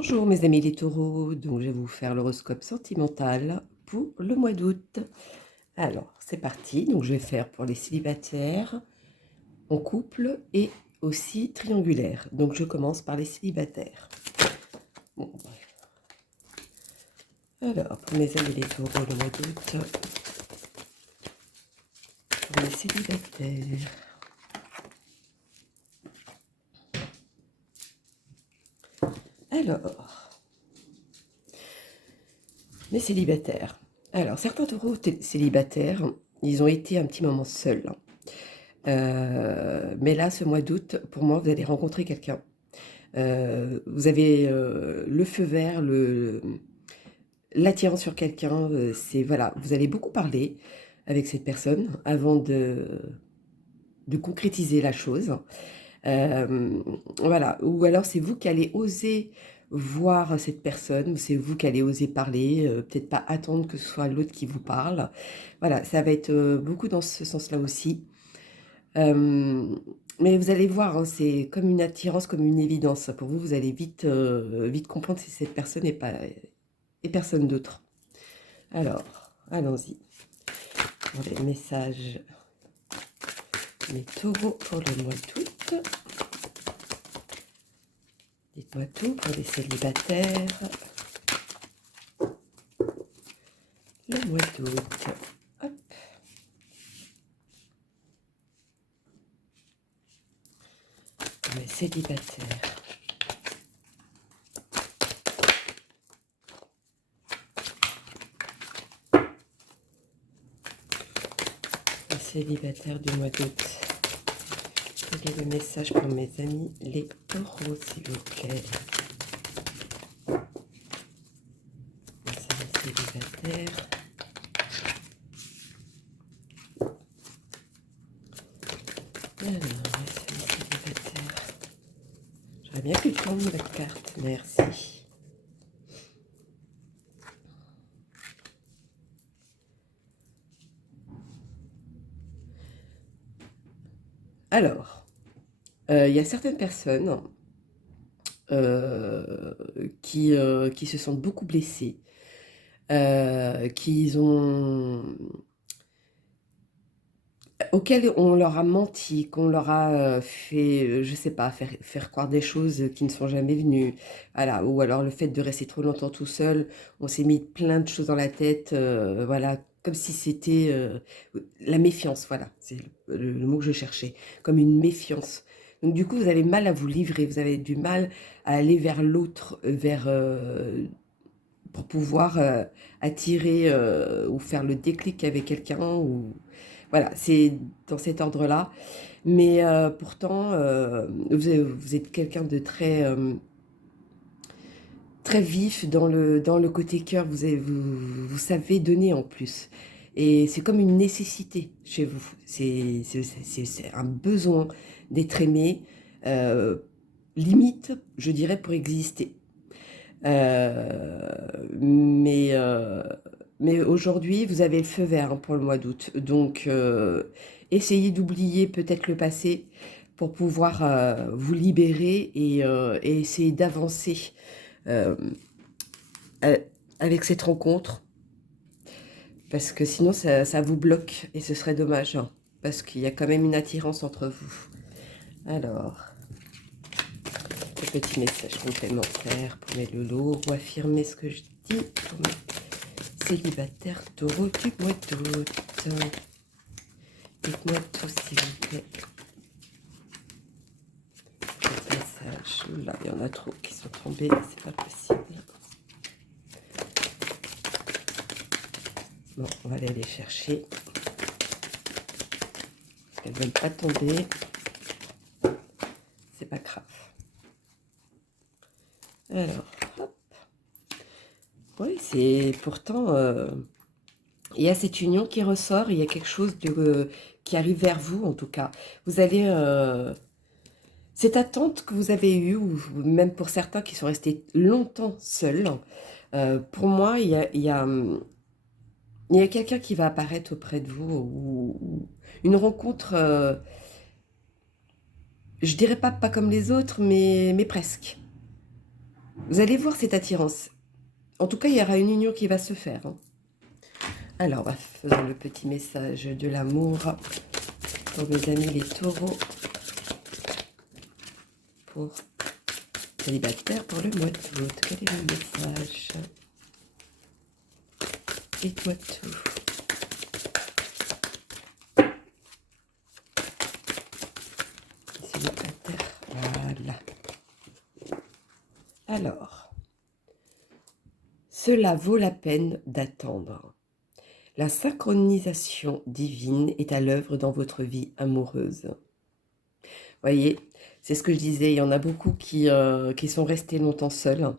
Bonjour mes amis les taureaux, donc je vais vous faire l'horoscope sentimental pour le mois d'août. Alors c'est parti, donc je vais faire pour les célibataires, en couple et aussi triangulaire. Donc je commence par les célibataires. Bon, alors pour mes amis les taureaux le mois d'août, pour les célibataires. Alors, les célibataires. Alors certains taureaux célibataires, ils ont été un petit moment seuls, hein. Mais là, ce mois d'août, pour moi, vous allez rencontrer quelqu'un. Vous avez, le feu vert, l'attirance sur quelqu'un, c'est voilà, vous allez beaucoup parler avec cette personne avant de concrétiser la chose. Voilà, ou alors c'est vous qui allez oser voir cette personne, c'est vous qui allez oser parler, peut-être pas attendre que ce soit l'autre qui vous parle. Voilà, ça va être, beaucoup dans ce sens-là aussi. Mais vous allez voir, hein, c'est comme une attirance, comme une évidence. Pour vous, vous allez vite comprendre si cette personne est pas et personne d'autre. Alors, allons-y. Pour les messages, les taureaux pour le mois d'août. Dites-moi tout pour les célibataires. Le mois d'août. Hop. Pour les célibataires. Les célibataires du mois d'août. Quel est le message pour mes amis les taureaux, s'il vous plaît? Ça, les célibataires. Alors, les célibataires. J'aurais bien pu prendre la carte, merci. Alors, il y a certaines personnes qui se sentent beaucoup blessées, auxquelles on leur a menti, qu'on leur a fait, je sais pas, faire croire des choses qui ne sont jamais venues. Voilà, ou alors le fait de rester trop longtemps tout seul, on s'est mis plein de choses dans la tête, voilà, comme si c'était la méfiance, voilà, c'est le mot que je cherchais, comme une méfiance. Donc du coup, vous avez mal à vous livrer, vous avez du mal à aller vers l'autre, pour pouvoir attirer ou faire le déclic avec quelqu'un. Ou voilà, c'est dans cet ordre-là. Mais pourtant, vous êtes quelqu'un de très vif dans le côté cœur. Vous savez donner en plus. Et c'est comme une nécessité chez vous. C'est un besoin d'être aimé, euh, limite, je dirais, pour exister. Mais aujourd'hui, vous avez le feu vert, hein, pour le mois d'août. Donc, essayez d'oublier peut-être le passé pour pouvoir vous libérer et essayer d'avancer euh, a- avec cette rencontre. Parce que sinon, ça vous bloque et ce serait dommage, hein, parce qu'il y a quand même une attirance entre vous. Alors, le petit message complémentaire pour mes lolos, ou affirmer ce que je dis pour mes célibataire taureau du mois d'août. Dites-moi tout, s'il vous plaît. Le passage. Là, il y en a trop qui sont tombés. C'est pas possible. Bon, on va aller les chercher. Elles ne veulent pas tomber. C'est pas grave. Alors, hop. Oui, c'est pourtant... il y a cette union qui ressort. Il y a quelque chose qui arrive vers vous, en tout cas. Vous allez... cette attente que vous avez eue, ou même pour certains qui sont restés longtemps seuls, pour moi, il y a quelqu'un qui va apparaître auprès de vous, ou une rencontre, je dirais pas comme les autres, mais presque. Vous allez voir cette attirance. En tout cas, il y aura une union qui va se faire, hein. Alors, faisons le petit message de l'amour pour mes amis les taureaux. Pour célibataire pour le mois d'août. Quel est le message? Dites-moi tout. Célibataire, voilà. Alors, cela vaut la peine d'attendre. La synchronisation divine est à l'œuvre dans votre vie amoureuse. Voyez, c'est ce que je disais, il y en a beaucoup qui sont restés longtemps seuls.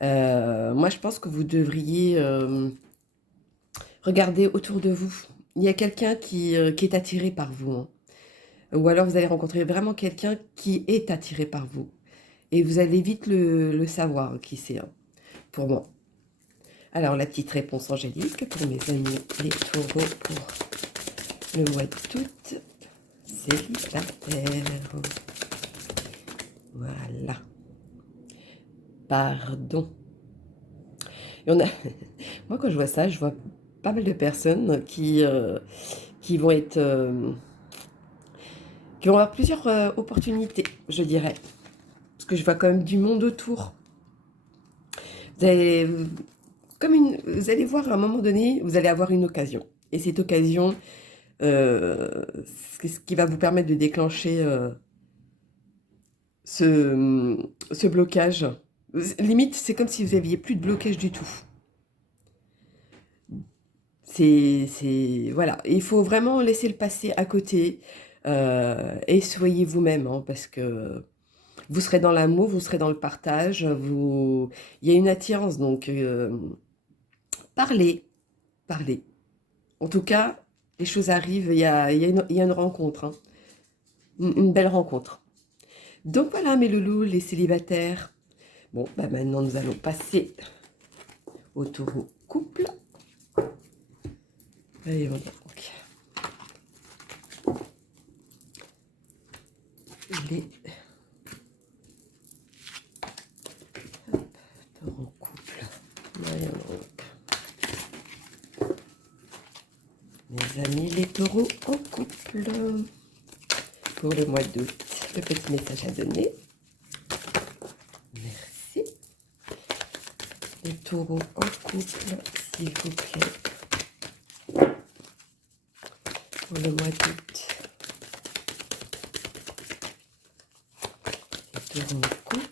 Moi, je pense que vous devriez regarder autour de vous. Il y a quelqu'un qui est attiré par vous, hein. Ou alors vous allez rencontrer vraiment quelqu'un qui est attiré par vous. Et vous allez vite le savoir qui c'est, hein, pour moi. Alors, la petite réponse angélique pour mes amis les taureaux pour le mois d'août. Célibataire. Voilà. Pardon. Il y en a... Moi, quand je vois ça, je vois pas mal de personnes qui vont être... qui vont avoir plusieurs opportunités, je dirais. Parce que je vois quand même du monde autour. Vous allez, vous allez voir à un moment donné, vous allez avoir une occasion. Et cette occasion, c'est ce qui va vous permettre de déclencher ce blocage. Limite, c'est comme si vous n'aviez plus de blocage du tout. Voilà. Il faut vraiment laisser le passé à côté et soyez vous-même, hein, parce que vous serez dans l'amour, vous serez dans le partage, il y a une attirance, donc parlez, parlez. En tout cas, les choses arrivent, il y a une rencontre, hein, une belle rencontre. Donc voilà, mes loulous, les célibataires. Bon, maintenant, nous allons passer au taureau couple. Allez, on donc. Les taureaux couple. Voyons donc. Mes amis, les taureaux en couple. Pour le mois d'août, le petit message à donner. Merci. Les taureaux en couple, s'il vous plaît. Pour le mois d'août. Les taureaux en couple.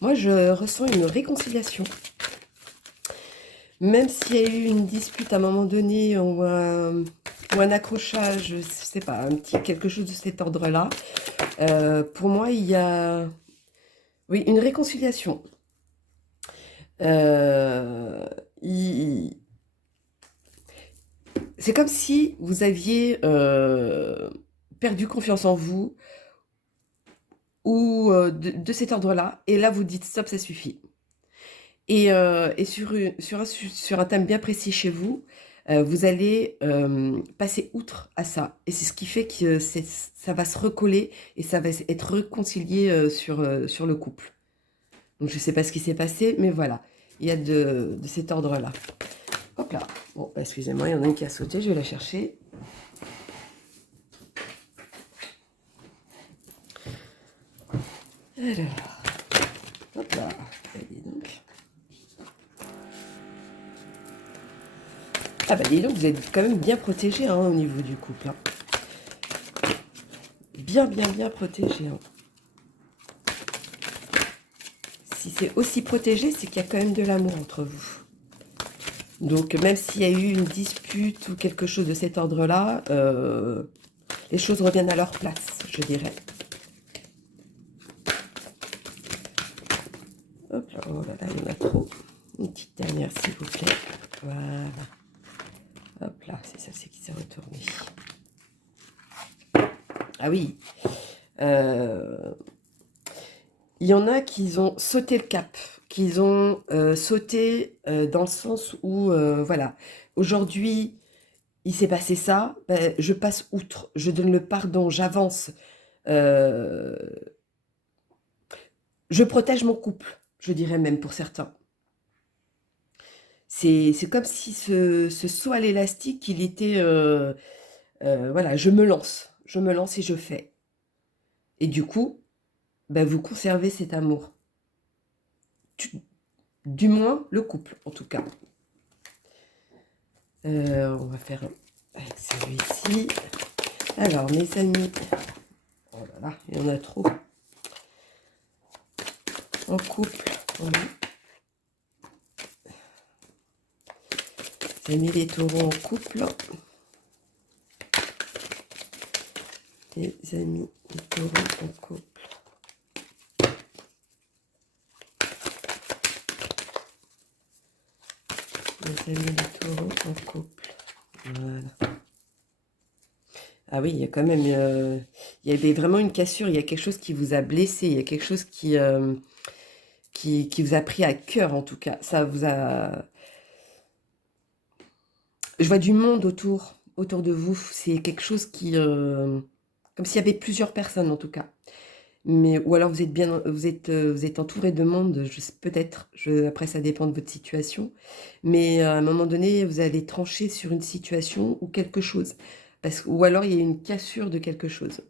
Moi, je ressens une réconciliation. Même s'il y a eu une dispute à un moment donné ou un accrochage, je ne sais pas, quelque chose de cet ordre-là, pour moi, il y a oui, une réconciliation. C'est comme si vous aviez perdu confiance en vous ou de cet ordre-là, et là, vous dites stop, ça suffit. Et sur un thème bien précis chez vous, vous allez passer outre à ça. Et c'est ce qui fait que ça va se recoller et ça va être réconcilié sur le couple. Donc je ne sais pas ce qui s'est passé, mais voilà, il y a de cet ordre-là. Hop là. Bon, excusez-moi, il y en a une qui a sauté, je vais la chercher. Alors, hop là. Allez donc. Ah bah dis donc, vous êtes quand même bien protégé, hein, au niveau du couple, hein. Bien protégé, hein. Si c'est aussi protégé, c'est qu'il y a quand même de l'amour entre vous. Donc même s'il y a eu une dispute ou quelque chose de cet ordre-là, les choses reviennent à leur place, je dirais. Hop là, oh là là, il y en a trop. Une petite dernière, s'il vous plaît. Voilà. Hop là, c'est celle-ci qui s'est retournée. Ah oui. Il y en a qui ont sauté le cap, qui ont sauté dans le sens où, voilà, aujourd'hui, il s'est passé ça, ben, je passe outre, je donne le pardon, j'avance. Euh, je protège mon couple, je dirais même pour certains. C'est comme si ce saut à l'élastique, il était... voilà, je me lance et je fais. Et du coup, ben, vous conservez cet amour. Du, du moins, le couple, en tout cas. On va faire avec celui-ci. Alors, mes amis... Oh là là, il y en a trop. En couple, oui. J'ai mis les taureaux en couple. Les amis, les taureaux en couple. Les amis, les taureaux en couple. Voilà. Ah oui, il y a quand même... il y avait vraiment une cassure, il y a quelque chose qui vous a blessé, il y a quelque chose qui vous a pris à cœur en tout cas. Ça vous a... Je vois du monde autour de vous. C'est quelque chose qui... comme s'il y avait plusieurs personnes en tout cas. Mais, ou alors vous êtes bien, vous êtes entouré de monde, peut-être, après ça dépend de votre situation, mais à un moment donné, vous allez trancher sur une situation ou quelque chose, ou alors il y a une cassure de quelque chose.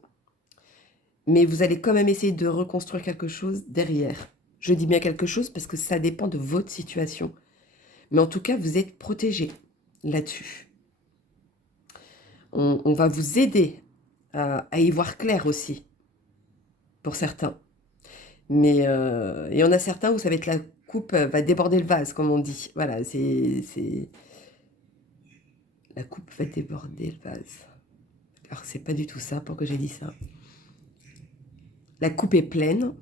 Mais vous allez quand même essayer de reconstruire quelque chose derrière. Je dis bien quelque chose parce que ça dépend de votre situation. Mais en tout cas, vous êtes protégé là-dessus. On va vous aider à y voir clair aussi, pour certains. Mais il y en a certains où ça va être la coupe va déborder le vase, comme on dit. Voilà, la coupe va déborder le vase. Alors c'est pas du tout ça, pourquoi j'ai dit ça. La coupe est pleine.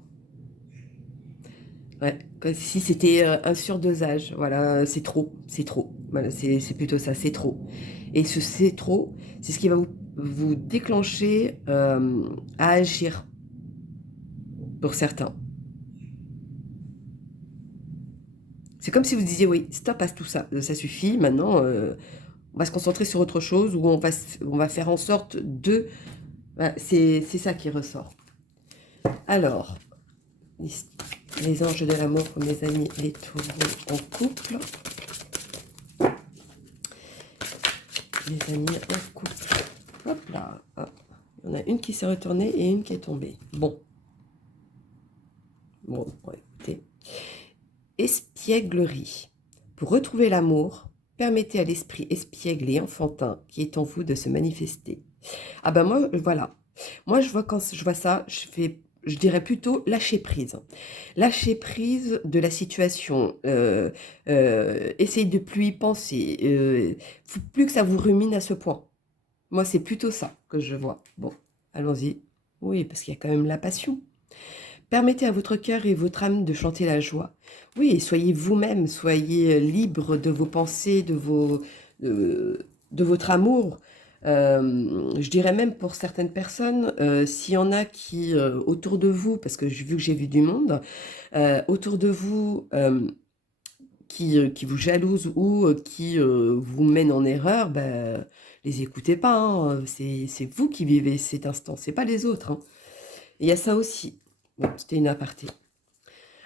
Ouais, comme si c'était un surdosage. Voilà, c'est trop, c'est trop. Voilà, c'est plutôt ça, c'est trop. Et ce c'est trop, c'est ce qui va vous déclencher à agir pour certains. C'est comme si vous disiez oui, stop à tout ça, ça suffit, maintenant on va se concentrer sur autre chose ou on va faire en sorte de... Voilà, c'est ça qui ressort. Alors, les anges de l'amour pour mes amis, les taureaux en couple. Les amis en couple. Hop là. Hop. Il y en a une qui s'est retournée et une qui est tombée. Bon. Bon, écoutez. Espièglerie. Pour retrouver l'amour, permettez à l'esprit espiègle et enfantin qui est en vous de se manifester. Ah ben moi, voilà. Moi, quand je vois ça, je dirais plutôt lâcher prise. Lâcher prise de la situation. Essayez de plus y penser. Faut plus que ça vous rumine à ce point. Moi, c'est plutôt ça que je vois. Bon, allons-y. Oui, parce qu'il y a quand même la passion. Permettez à votre cœur et votre âme de chanter la joie. Oui, et soyez vous-même, soyez libre de vos pensées, de votre amour. Je dirais même pour certaines personnes, s'il y en a qui, autour de vous, parce que vu que j'ai vu du monde, autour de vous, qui vous jalousent ou qui vous mènent en erreur, ben, les écoutez pas, hein. C'est vous qui vivez cet instant, c'est pas les autres, hein. Et il y a ça aussi. Bon, c'était une aparté.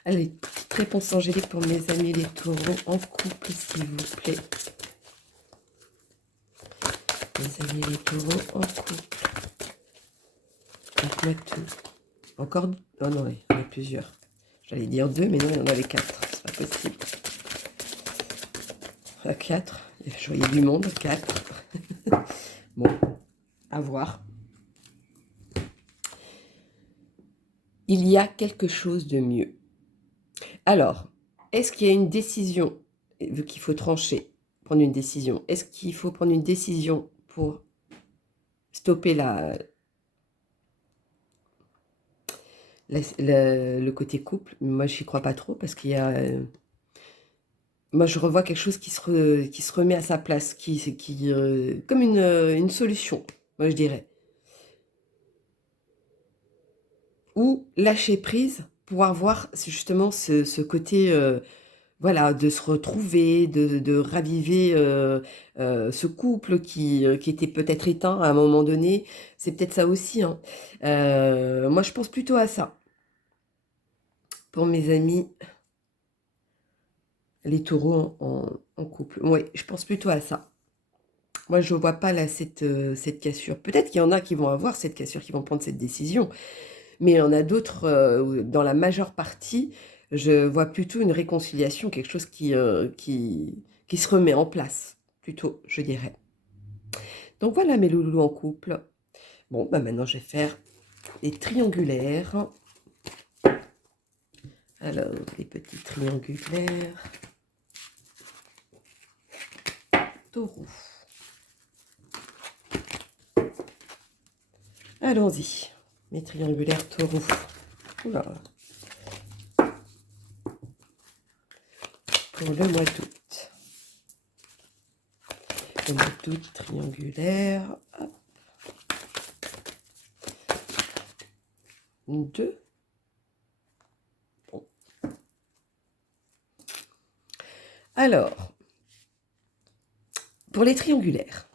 Allez, petite réponse angélique pour mes amis les taureaux en couple, s'il vous plaît. Mes amis les taureaux en couple. Dites-moi tout. Encore... Oh non, il y en a plusieurs. J'allais dire deux, mais non, il y en avait quatre. C'est pas possible. Quatre. Je voyais du monde. Quatre. Bon, à voir. Il y a quelque chose de mieux. Alors, est-ce qu'il y a une décision, vu qu'il faut trancher, prendre une décision, est-ce qu'il faut prendre une décision pour stopper le côté couple? Moi, j'y crois pas trop parce qu'il y a... moi, je revois quelque chose qui se remet à sa place, comme une solution, moi, je dirais. Ou lâcher prise, pouvoir voir justement ce côté... voilà, de se retrouver, de raviver ce couple qui était peut-être éteint à un moment donné. C'est peut-être ça aussi, hein. Moi, je pense plutôt à ça. Pour mes amis, les taureaux en couple. Oui, je pense plutôt à ça. Moi, je ne vois pas là cette cassure. Peut-être qu'il y en a qui vont avoir cette cassure, qui vont prendre cette décision. Mais il y en a d'autres, dans la majeure partie, je vois plutôt une réconciliation, quelque chose qui se remet en place, plutôt, je dirais. Donc voilà mes loulous en couple. Bon, bah maintenant je vais faire les triangulaires. Alors, les petits triangulaires. Taureau. Allons-y, mes triangulaires taureaux. Oula. Pour le mois d'août. Le mois d'août triangulaire. Hop. 2. Bon. Alors, pour les triangulaires,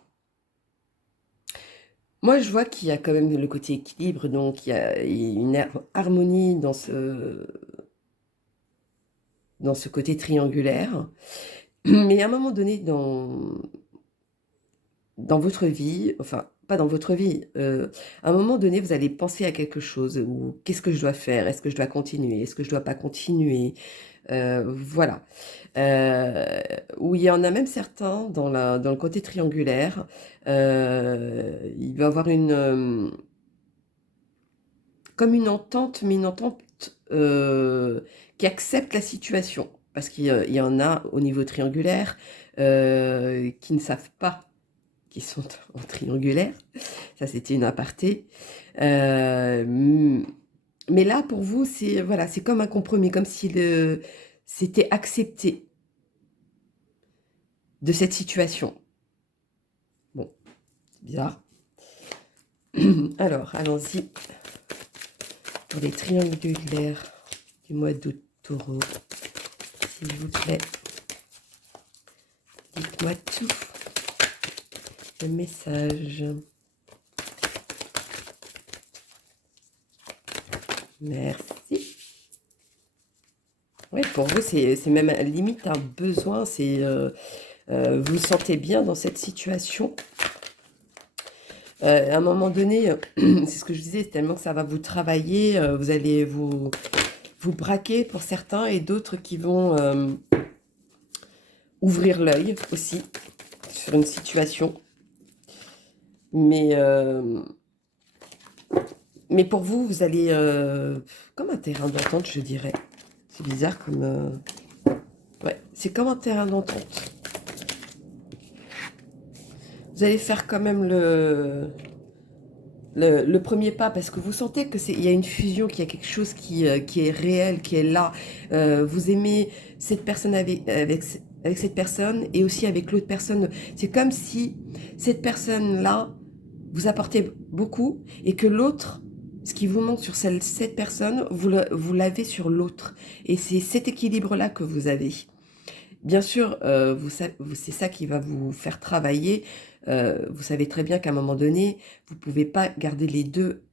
moi je vois qu'il y a quand même le côté équilibre, donc il y a une harmonie dans ce côté triangulaire. Mais à un moment donné dans votre vie, enfin, pas dans votre vie, à un moment donné, vous allez penser à quelque chose, ou qu'est-ce que je dois faire? Est-ce que je dois continuer? Est-ce que je dois pas continuer? Voilà. Où il y en a même certains dans le côté triangulaire, il va y avoir comme une entente, mais une entente qui accepte la situation. Parce qu'il y en a au niveau triangulaire qui ne savent pas qui sont en triangulaire. Ça, c'était une aparté. Mais là, pour vous, c'est voilà, c'est comme un compromis, comme si c'était accepté de cette situation. Bon, c'est bizarre. Alors, allons-y pour les triangulaires du mois d'août, taureau. S'il vous plaît, dites-moi tout. Le message. Merci. Oui, pour vous, c'est même limite un besoin. Vous vous sentez bien dans cette situation. À un moment donné, c'est ce que je disais, c'est tellement que ça va vous travailler. Vous allez vous braquer pour certains et d'autres qui vont ouvrir l'œil aussi sur une situation. Mais pour vous, vous allez comme un terrain d'entente, je dirais. C'est bizarre comme... Ouais, c'est comme un terrain d'entente. Vous allez faire quand même le premier pas parce que vous sentez qu'il y a une fusion, qu'il y a quelque chose qui est réel, qui est là. Vous aimez cette personne avec cette personne et aussi avec l'autre personne. C'est comme si cette personne-là vous apportait beaucoup et que l'autre, ce qui vous manque sur cette personne, vous l'avez sur l'autre. Et c'est cet équilibre-là que vous avez. Bien sûr, c'est ça qui va vous faire travailler. Vous savez très bien qu'à un moment donné, vous ne pouvez pas garder les deux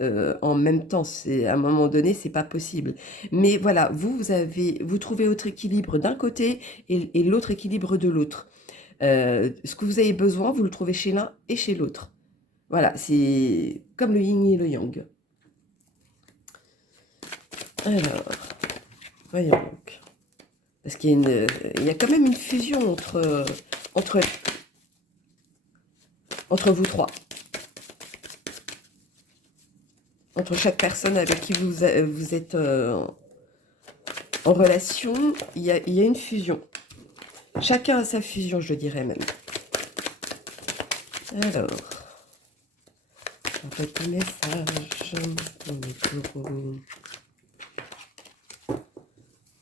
en même temps. À un moment donné, c'est pas possible. Mais voilà, vous trouvez votre équilibre d'un côté et l'autre équilibre de l'autre. Ce que vous avez besoin, vous le trouvez chez l'un et chez l'autre. Voilà, c'est comme le yin et le yang. Alors, voyons donc. Parce qu'il y a quand même une fusion entre vous trois. Entre chaque personne avec qui vous êtes en relation, il y a une fusion. Chacun a sa fusion, je dirais même. Alors, un petit message pour les taureaux.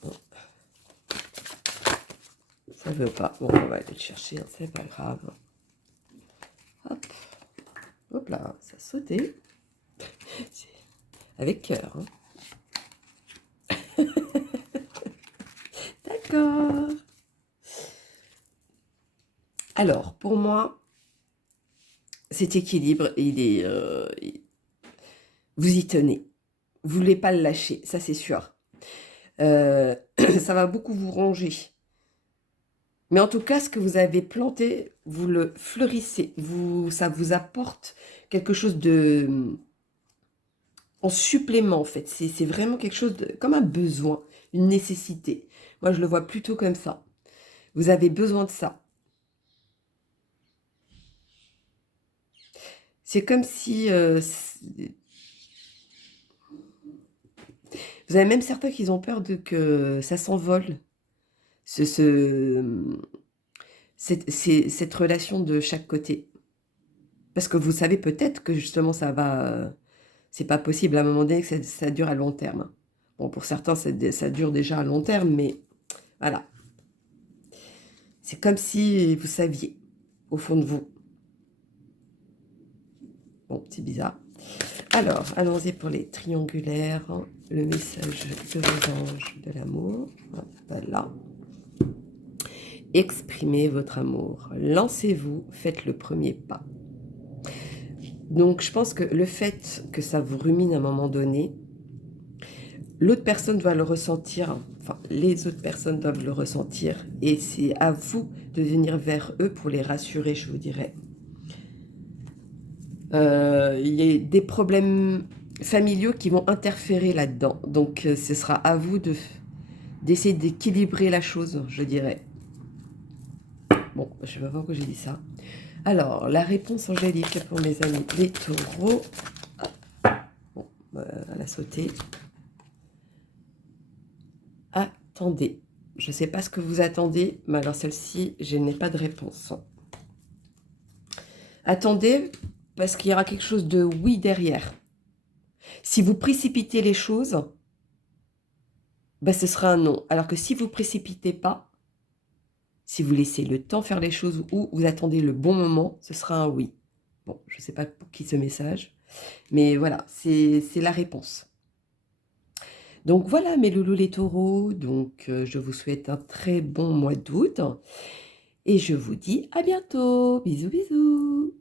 Bon. Ça veut pas. Bon, on va aller le chercher, hein, c'est pas grave. Hop. Hop là, ça a sauté. Avec cœur. Hein. D'accord. Alors, pour moi, cet équilibre, vous y tenez. Vous ne voulez pas le lâcher, ça c'est sûr. Ça va beaucoup vous ronger. Mais en tout cas, ce que vous avez planté, vous le fleurissez. Ça vous apporte quelque chose de en supplément, en fait. C'est vraiment quelque chose comme un besoin, une nécessité. Moi, je le vois plutôt comme ça. Vous avez besoin de ça. C'est comme si... vous avez même certains qui ont peur que ça s'envole. Ce, cette relation de chaque côté. Parce que vous savez peut-être que justement ça va... c'est pas possible à un moment donné que ça dure à long terme. Bon, pour certains, ça dure déjà à long terme, mais voilà. C'est comme si vous saviez, au fond de vous. Bon, c'est bizarre. Alors, allons-y pour les triangulaires. Le message de vos anges de l'amour. Voilà. Exprimez votre amour. Lancez-vous, faites le premier pas. Donc, je pense que le fait que ça vous rumine à un moment donné, l'autre personne doit le ressentir, enfin, les autres personnes doivent le ressentir, et c'est à vous de venir vers eux pour les rassurer, je vous dirais. Il y a des problèmes familiaux qui vont interférer là-dedans, donc ce sera à vous d'essayer d'équilibrer la chose, je dirais. Bon, je sais pas pourquoi j'ai dit ça. Alors, la réponse angélique pour mes amis les taureaux. Bon, elle a sauté. Attendez. Je ne sais pas ce que vous attendez, mais alors celle-ci, je n'ai pas de réponse. Attendez, parce qu'il y aura quelque chose de oui derrière. Si vous précipitez les choses, ben ce sera un non. Alors que si vous ne précipitez pas, si vous laissez le temps faire les choses ou vous attendez le bon moment, ce sera un oui. Bon, je ne sais pas pour qui ce message, mais voilà, c'est la réponse. Donc voilà mes loulous les taureaux, donc je vous souhaite un très bon mois d'août et je vous dis à bientôt. Bisous bisous.